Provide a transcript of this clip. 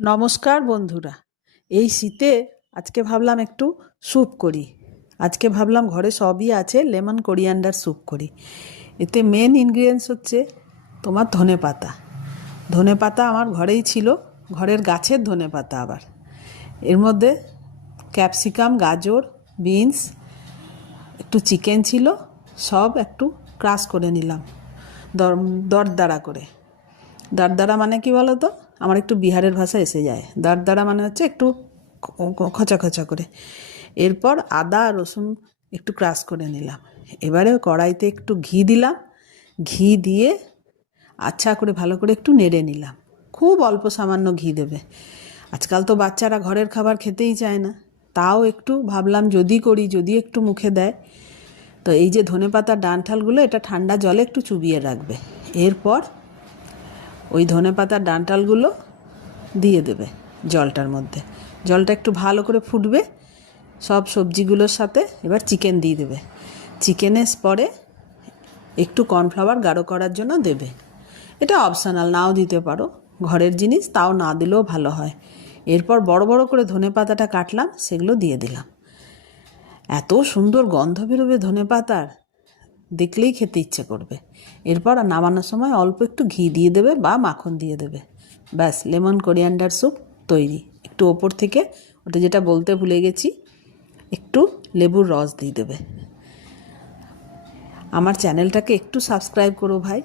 নমস্কার বন্ধুরা। এই শীতে আজকে ভাবলাম একটু স্যুপ করি। আজকে ভাবলাম ঘরে সবই আছে, লেমন কোরিয়ান্ডার স্যুপ করি। এতে মেন ইনগ্রিডিয়েন্টস হচ্ছে তোমার ধনেপাতা। ধনেপাতা আমার ঘরেই ছিল, ঘরের গাছের ধনেপাতা। আবার এর মধ্যে ক্যাপসিকাম, গাজর, বিনস, একটু চিকেন ছিল, সব একটু ক্রাশ করে নিলাম দরদরা করে। দারদারা মানে কি বলো তো? আমার একটু বিহারের ভাষা এসে যায়। দারদারা মানে হচ্ছে একটু খচা খচা করে। এরপর আদা রসুন একটু ক্রাশ করে নিলাম। এবারে কড়াইতে একটু ঘি দিলাম। ঘি দিয়ে আচ্ছা করে ভালো করে একটু নেড়ে নিলাম। খুব অল্প সামান্য ঘি দেবে। আজকাল তো বাচ্চারা ঘরের খাবার খেতেই চায় না, তাও একটু ভাবলাম যদি করি, যদি একটু মুখে দেয়। তো এই যে ধনেপাতার ডাঁটালগুলো, এটা ঠান্ডা জলে একটু চুবিয়ে রাখবে। এরপর ওই ধনেপাতার ডাঁটালগুলো দিয়ে দেবে জলটার মধ্যে। জলটা একটু ভালো করে ফুটবে সব সবজিগুলোর সাথে। এবার চিকেন দিয়ে দেবে। চিকেনের পরে একটু কর্নফ্লাওয়ার গাঢ় করার জন্য দেবে। এটা অপশনাল, নাও দিতে পারো, ঘরের জিনিস, তাও না দিলেও ভালো হয়। এরপর বড় বড় করে ধনেপাতাটা কাটলাম, সেগুলো দিয়ে দিলাম। এত সুন্দর গন্ধ বেরোবে ধনেপাতার, দেখলেই খেতে ইচ্ছে করবে। এরপর নামানোর সময় অল্প একটু ঘি দিয়ে দেবে বা মাখন দিয়ে দেবে। ব্যাস, লেমন কোরিয়ান্ডার স্যুপ তৈরি। একটু ওপর থেকে, ওটা যেটা বলতে ভুলে গেছি, একটু লেবুর রস দিয়ে দেবে। আমার চ্যানেলটাকে একটু সাবস্ক্রাইব করো ভাই।